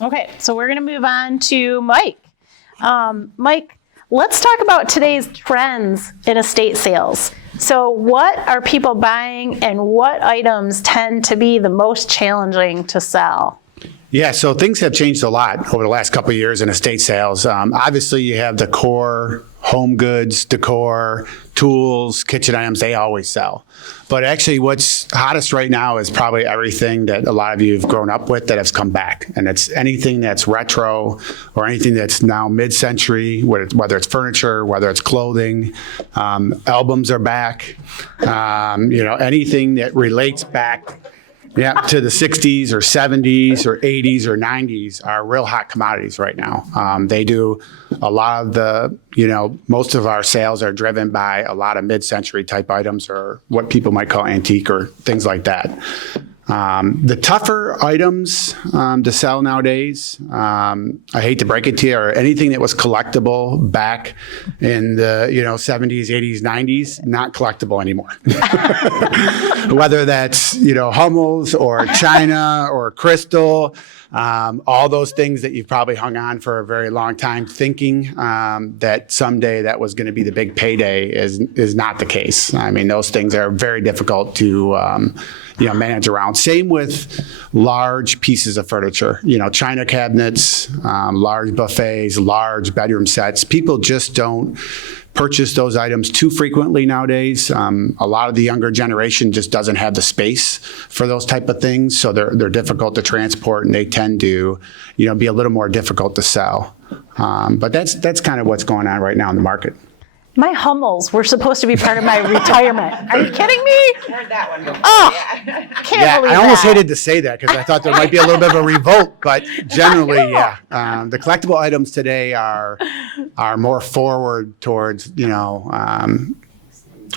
Okay, so we're going to move on to Mike. Mike, let's talk about today's trends in estate sales. So what are people buying and what items tend to be the most challenging to sell? Yeah, so things have changed a lot over the last couple of years in estate sales. Obviously, you have the core home goods, decor, tools, kitchen items, they always sell. But actually what's hottest right now is probably everything that a lot of you have grown up with that has come back. And it's anything that's retro or anything that's now mid-century, whether it's furniture, whether it's clothing, albums are back, anything that relates back to the 60s or 70s or 80s or 90s are real hot commodities right now. They do a lot of the, most of our sales are driven by a lot of mid-century type items or what people might call antique or things like that. The tougher items to sell nowadays, I hate to break it to you, are anything that was collectible back in the 70s, 80s, 90s, not collectible anymore. Whether that's Hummels or China or crystal, all those things that you've probably hung on for a very long time thinking that someday that was going to be the big payday is not the case. I mean, those things are very difficult to manage around. Same with large pieces of furniture, china cabinets, large buffets, large bedroom sets. People just don't purchase those items too frequently nowadays. A lot of the younger generation just doesn't have the space for those type of things, so they're difficult to transport and they tend to, be a little more difficult to sell. But that's kind of what's going on right now in the market. My Hummels were supposed to be part of my retirement. Are you kidding me? Heard that one before. Oh, can't believe I almost that. hated to say that because I thought there might be a little bit of a revolt, but generally, yeah. The collectible items today are more forward towards,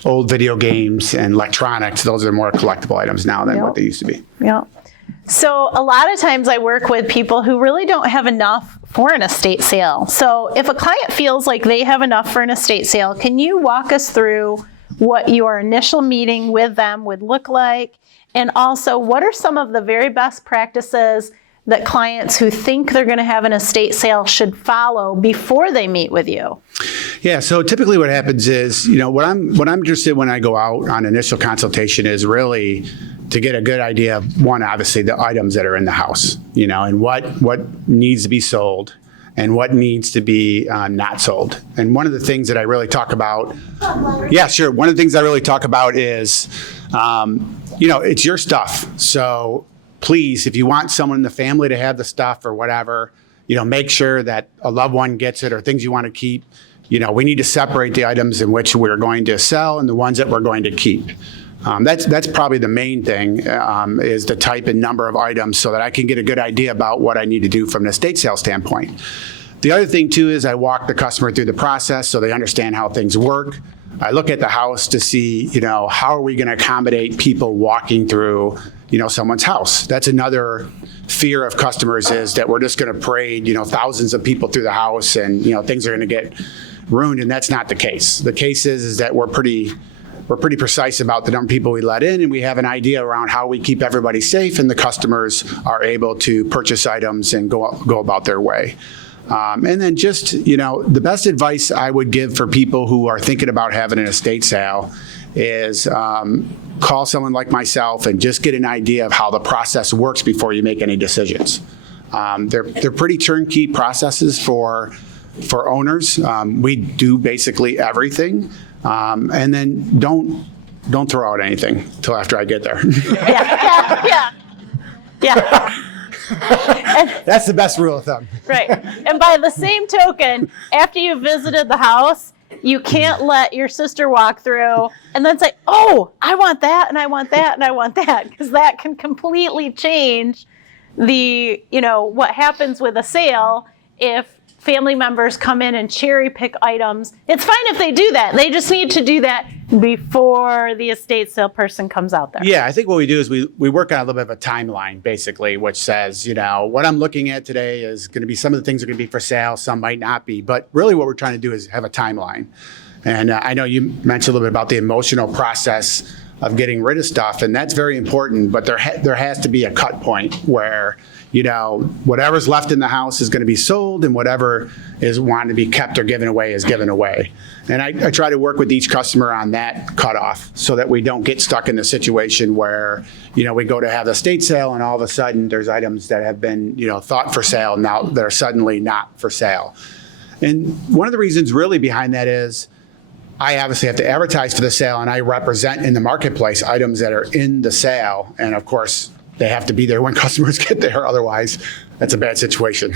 old video games and electronics. Those are more collectible items now than what they used to be. Yeah. So a lot of times I work with people who really don't have enough for an estate sale. So if a client feels like they have enough for an estate sale, can you walk us through what your initial meeting with them would look like? And also, what are some of the very best practices that clients who think they're going to have an estate sale should follow before they meet with you? Yeah, so typically what happens is, what I'm interested in when I go out on initial consultation is really to get a good idea of, one, obviously the items that are in the house, and what needs to be sold and what needs to be not sold. And one of the things that I really talk about, yeah, sure. One of the things I really talk about is, it's your stuff. So please, if you want someone in the family to have the stuff or whatever, make sure that a loved one gets it or things you want to keep. We need to separate the items in which we're going to sell and the ones that we're going to keep. That's probably the main thing, is the type and number of items so that I can get a good idea about what I need to do from an estate sale standpoint. The other thing too is I walk the customer through the process so they understand how things work. I look at the house to see, how are we going to accommodate people walking through, someone's house. That's another fear of customers, is that we're just going to parade, thousands of people through the house and, things are going to get ruined. And that's not the case. The case is that we're pretty precise about the number of people we let in, and we have an idea around how we keep everybody safe and the customers are able to purchase items and go about their way. And then just, the best advice I would give for people who are thinking about having an estate sale is call someone like myself and just get an idea of how the process works before you make any decisions. They're pretty turnkey processes for owners. We do basically everything. And then don't throw out anything till after I get there. Yeah. That's the best rule of thumb. Right. And by the same token, after you visited the house, you can't let your sister walk through and then say, oh, I want that and I want that and I want that, because that can completely change the, what happens with a sale if family members come in and cherry pick items. It's fine if they do that. They just need to do that before the estate sale person comes out there. Yeah, I think what we do is we work on a little bit of a timeline, basically, which says, what I'm looking at today is going to be some of the things are going to be for sale, some might not be. But really what we're trying to do is have a timeline. And I know you mentioned a little bit about the emotional process of getting rid of stuff, and that's very important. But there has to be a cut point where, whatever's left in the house is going to be sold, and whatever is wanting to be kept or given away is given away. And I try to work with each customer on that cutoff so that we don't get stuck in the situation where, we go to have the estate sale and all of a sudden there's items that have been, thought for sale now that are suddenly not for sale. And one of the reasons really behind that is I obviously have to advertise for the sale, and I represent in the marketplace items that are in the sale. And of course, they have to be there when customers get there. Otherwise, that's a bad situation.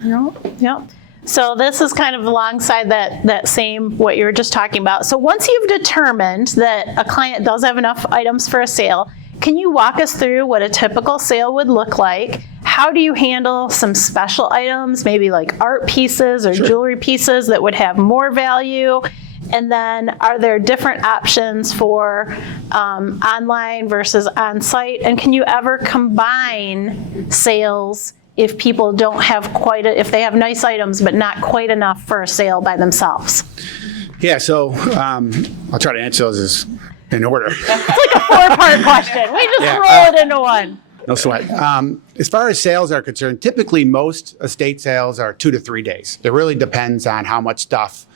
Yeah. So this is kind of alongside that same what you were just talking about. So once you've determined that a client does have enough items for a sale, can you walk us through what a typical sale would look like? How do you handle some special items, maybe like art pieces or jewelry pieces that would have more value? And then are there different options for online versus on-site? And can you ever combine sales if people don't have if they have nice items but not quite enough for a sale by themselves? Yeah, so I'll try to answer those in order. It's like a four-part question. We just roll it into one. No sweat. As far as sales are concerned, typically most estate sales are 2 to 3 days. It really depends on how much stuff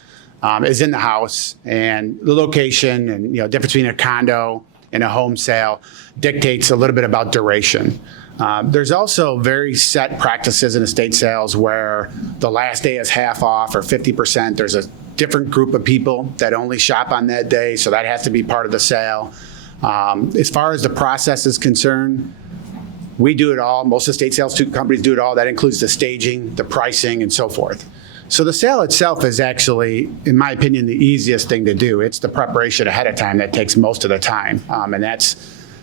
is in the house, and the location, and difference between a condo and a home sale dictates a little bit about duration. There's also very set practices in estate sales where the last day is half off or 50%. There's a different group of people that only shop on that day, so that has to be part of the sale. As far as the process is concerned, we do it all. Most estate sales companies do it all. That includes the staging, the pricing, and so forth. So the sale itself is actually, in my opinion, the easiest thing to do. It's the preparation ahead of time that takes most of the time, and that's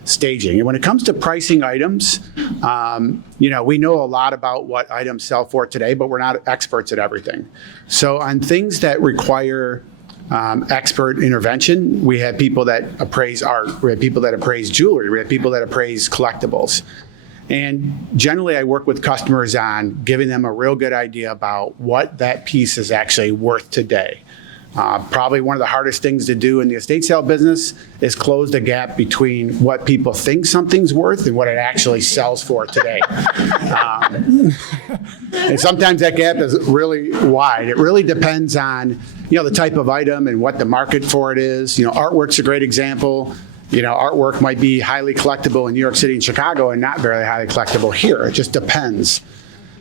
staging. And when it comes to pricing items, we know a lot about what items sell for today, but we're not experts at everything. So on things that require expert intervention, we have people that appraise art, we have people that appraise jewelry, we have people that appraise collectibles. And generally, I work with customers on giving them a real good idea about what that piece is actually worth today. Probably one of the hardest things to do in the estate sale business is close the gap between what people think something's worth and what it actually sells for today. And sometimes that gap is really wide. It really depends on the type of item and what the market for it is. Artwork's a great example. Artwork might be highly collectible in New York City and Chicago and not very highly collectible here. It just depends.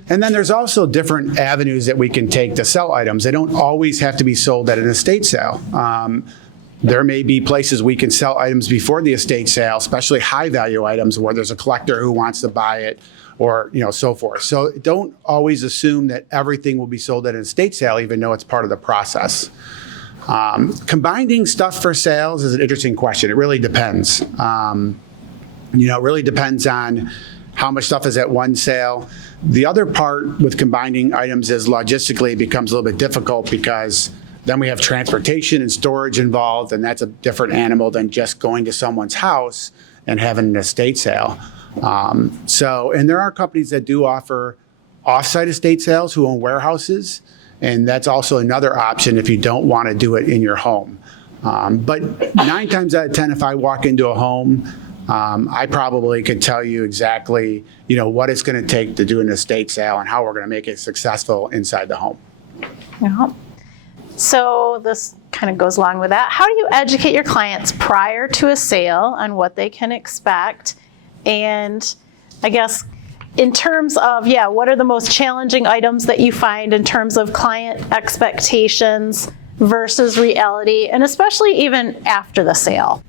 And then there's also different avenues that we can take to sell items. They don't always have to be sold at an estate sale. There may be places we can sell items before the estate sale, especially high value items where there's a collector who wants to buy it, or so forth. So don't always assume that everything will be sold at an estate sale, even though it's part of the process. Combining stuff for sales is an interesting question. It really depends. It really depends on how much stuff is at one sale. The other part with combining items is logistically it becomes a little bit difficult because then we have transportation and storage involved, and that's a different animal than just going to someone's house and having an estate sale. And there are companies that do offer off-site estate sales who own warehouses. And that's also another option if you don't want to do it in your home. But 9 times out of 10, if I walk into a home, I probably could tell you exactly, what it's going to take to do an estate sale and how we're going to make it successful inside the home. Yeah. So this kind of goes along with that. How do you educate your clients prior to a sale on what they can expect? And I guess in terms of, what are the most challenging items that you find in terms of client expectations versus reality, and especially even after the sale?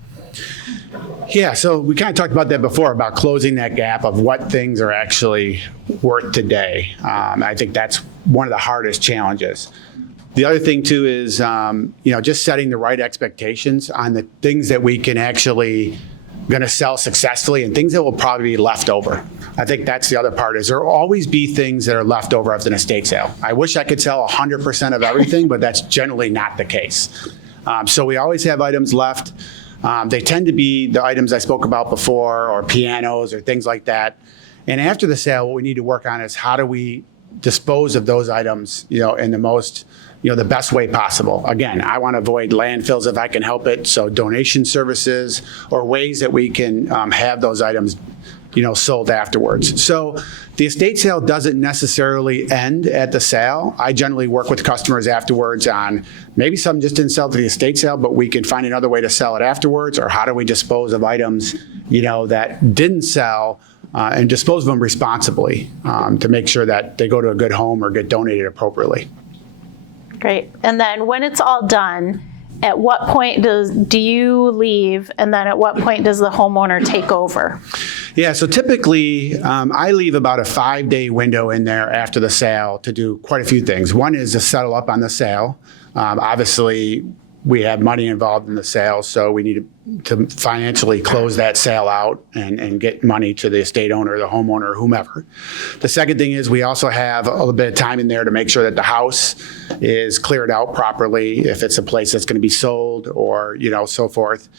Yeah, so we kind of talked about that before, about closing that gap of what things are actually worth today. I think that's one of the hardest challenges. The other thing too is, just setting the right expectations on the things that we can actually going to sell successfully and things that will probably be left over. I think that's the other part, is there will always be things that are left over after an estate sale. I wish I could sell 100% of everything, but that's generally not the case. So we always have items left. They tend to be the items I spoke about before, or pianos or things like that. And after the sale, what we need to work on is how do we dispose of those items, in the most, the best way possible. Again, I want to avoid landfills if I can help it. So donation services or ways that we can have those items sold afterwards. So the estate sale doesn't necessarily end at the sale. I generally work with customers afterwards on maybe something just didn't sell to the estate sale, but we can find another way to sell it afterwards, or how do we dispose of items, that didn't sell, and dispose of them responsibly, to make sure that they go to a good home or get donated appropriately. Great. And then when it's all done, at what point do you leave, and then at what point does the homeowner take over? Yeah, so typically I leave about a 5-day window in there after the sale to do quite a few things. One is to settle up on the sale. Obviously, we have money involved in the sale, so we need to financially close that sale out and get money to the estate owner, the homeowner, whomever. The second thing is we also have a little bit of time in there to make sure that the house is cleared out properly, if it's a place that's going to be sold or, so forth.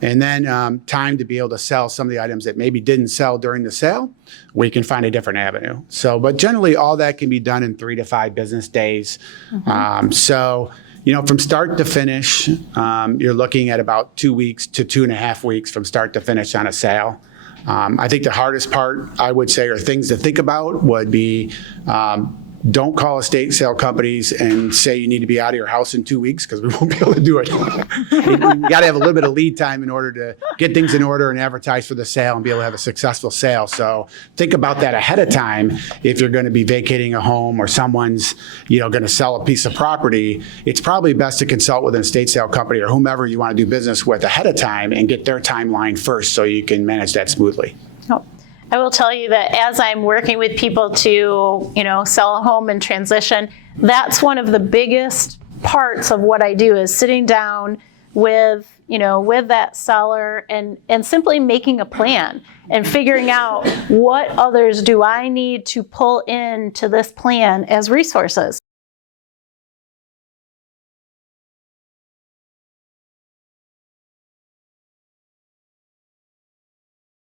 And then time to be able to sell some of the items that maybe didn't sell during the sale, we can find a different avenue. So, but generally all that can be done in 3 to 5 business days. From start to finish, you're looking at about 2 weeks to 2.5 weeks from start to finish on a sale. I think the hardest part, I would say, or things to think about would be don't call estate sale companies and say you need to be out of your house in 2 weeks, because we won't be able to do it. You got to have a little bit of lead time in order to get things in order and advertise for the sale and be able to have a successful sale. So think about that ahead of time. If you're going to be vacating a home or someone's going to sell a piece of property, it's probably best to consult with an estate sale company or whomever you want to do business with ahead of time and get their timeline first so you can manage that smoothly. Oh. I will tell you that as I'm working with people to, sell a home and transition, that's one of the biggest parts of what I do is sitting down with that seller and simply making a plan and figuring out what others do I need to pull into this plan as resources.